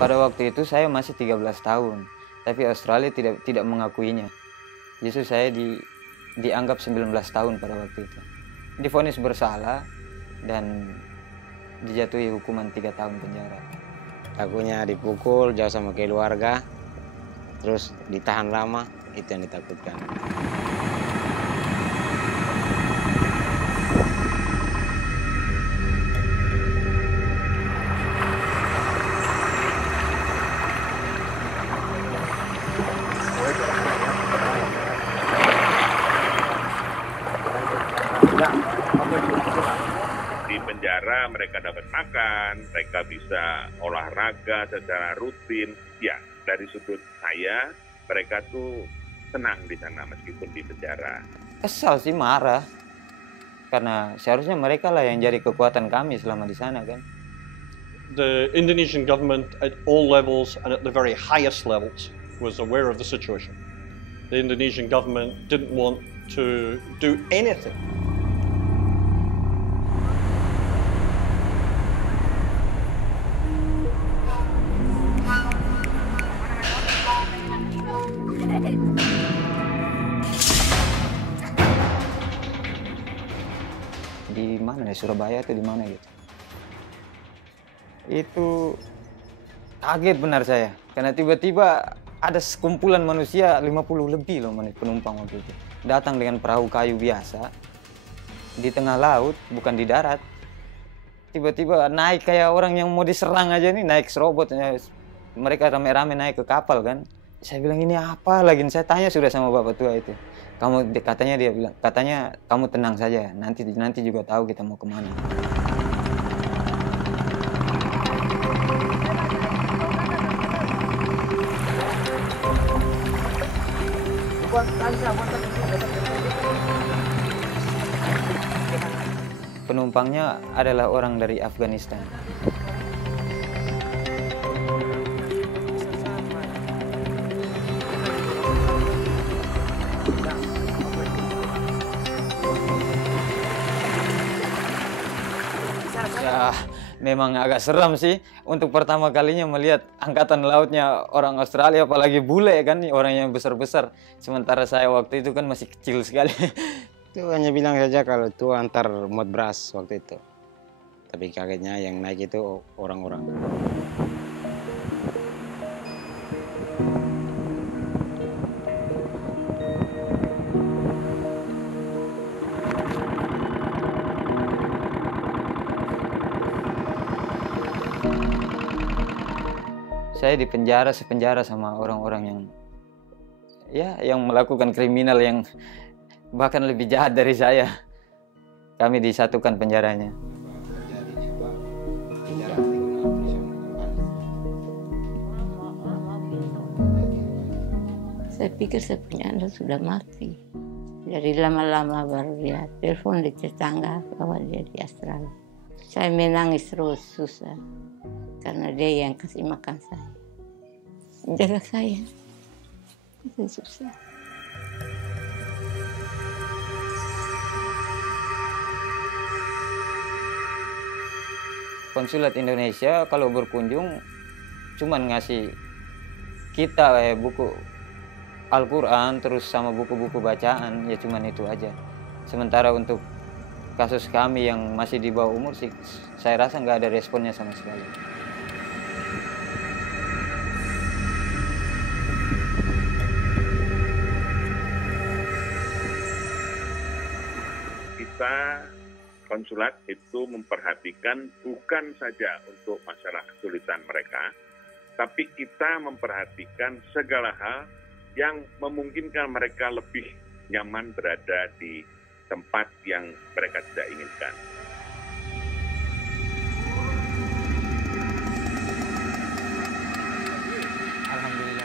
Pada waktu itu saya masih 13 tahun, tapi Australia tidak mengakuinya. Justru saya dianggap 19 tahun pada waktu itu. Divonis bersalah dan dijatuhi hukuman 3 tahun penjara. Takutnya dipukul, jauh sama keluarga, terus ditahan lama, itu yang ditakutkan. Di penjara mereka dapat makan, mereka bisa olahraga secara rutin. Ya, dari sudut saya, mereka tuh senang di sana meskipun di penjara. Kesal sih, marah. Karena seharusnya mereka lah yang jadi kekuatan kami selama di sana kan. The Indonesian government at all levels and at the very highest levels was aware of the situation. The Indonesian government didn't want to do anything. Di mana ya, Surabaya atau di mana gitu. Itu kaget benar saya, karena tiba-tiba ada sekumpulan manusia 50 lebih loh penumpang waktu itu. Datang dengan perahu kayu biasa, di tengah laut, bukan di darat. Tiba-tiba naik kayak orang yang mau diserang aja nih, naik serobot. Mereka rame-rame naik ke kapal kan. Saya bilang ini apa lagi? Saya tanya sudah sama bapak tua itu. Katanya dia bilang, katanya kamu tenang saja, nanti juga tahu kita mau kemana. Penumpangnya adalah orang dari Afghanistan. Ya, memang agak seram sih untuk pertama kalinya melihat angkatan lautnya orang Australia, apalagi bule kan, orang yang besar-besar. Sementara saya waktu itu kan masih kecil sekali. Itu hanya bilang saja kalau itu antar muat beras waktu itu. Tapi kagetnya yang naik itu orang-orang. Saya sepenjara sama orang-orang yang melakukan kriminal yang bahkan lebih jahat dari saya. Kami disatukan penjaranya. Saya pikir saya punya anak sudah mati. Jadi lama-lama baru dia telepon di tetangga bahwa dia di Australia. Saya menangis terus, susah. Karena dia yang kasih makan saya. Jaga saya. Itu susah. Konsulat Indonesia kalau berkunjung cuman ngasih kita buku Al-Quran terus sama buku-buku bacaan, ya cuman itu aja. Sementara untuk kasus kami yang masih di bawah umur sih, saya rasa nggak ada responnya sama sekali. Kita konsulat itu memperhatikan bukan saja untuk masalah kesulitan mereka, tapi kita memperhatikan segala hal yang memungkinkan mereka lebih nyaman berada di tempat yang mereka tidak inginkan. Alhamdulillah.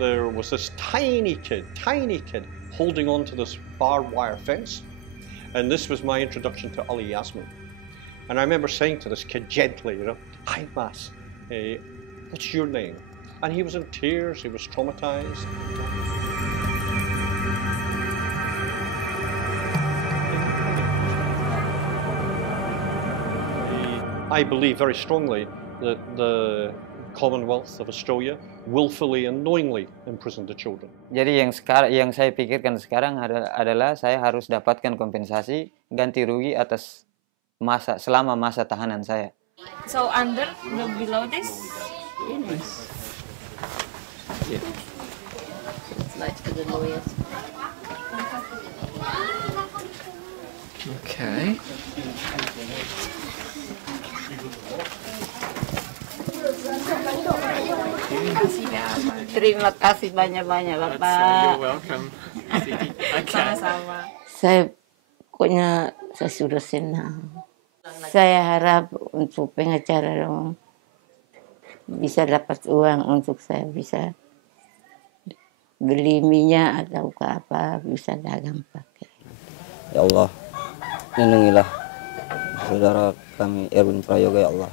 There was this tiny kid, holding on to this barbed wire fence. And this was my introduction to Ali Yasmin. And I remember saying to this kid gently, "Hi, Mas, what's your name?" And he was in tears, he was traumatized. I believe very strongly that the Commonwealth of Australia willfully and knowingly imprisoned the children. Jadi yang saya pikirkan sekarang adalah saya harus dapatkan kompensasi ganti rugi atas selama masa tahanan saya. So under the below this? Yeah. It's like to the lawyers. Okay. Terima kasih banyak-banyak Bapak. You're welcome. Okay. Sama-sama. Saya pokoknya saya sudah senang. Saya harap untuk pengacara dong bisa dapat uang untuk saya bisa beli minyak atau apa bisa dagang pakai. Ya Allah, lindungilah saudara kami Erwin Prayoga ya Allah.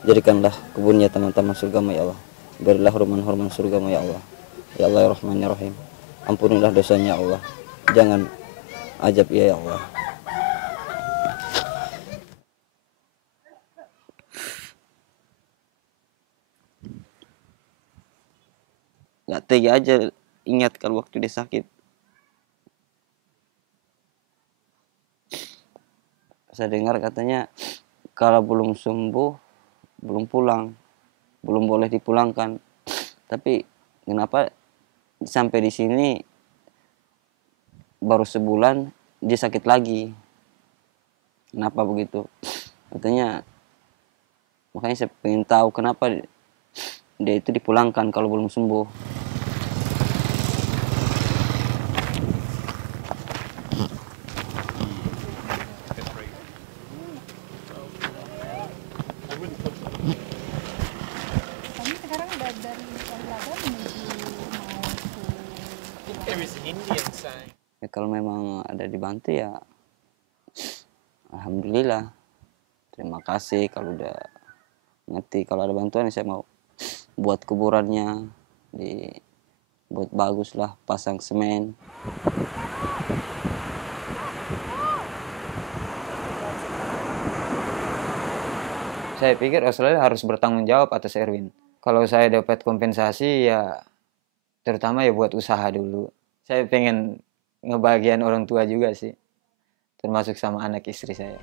Jadikanlah kebunnya teman-teman surgamu ya Allah. Berilah hurman-hurman surgamu ya Allah. Ya Allah ya Rahman ya Rahim. Ampunilah dosanya ya Allah. Jangan ajab ia ya Allah. Gak tega aja ingat kalau waktu dia sakit. Saya dengar katanya kalau belum sembuh, belum pulang, belum boleh dipulangkan. Tapi kenapa sampai di sini baru sebulan dia sakit lagi? Kenapa begitu? Katanya makanya saya pengen tahu kenapa dia itu dipulangkan kalau belum sembuh. Ya, kalau memang ada dibantu ya alhamdulillah, terima kasih. Kalau udah ngerti kalau ada bantuan ya saya mau buat kuburannya buat bagus lah, pasang semen. Saya pikir Australia harus bertanggung jawab atas Erwin. Kalau saya dapat kompensasi ya terutama ya buat usaha dulu. Saya pengen ngebahagiain orang tua juga sih, termasuk sama anak istri saya.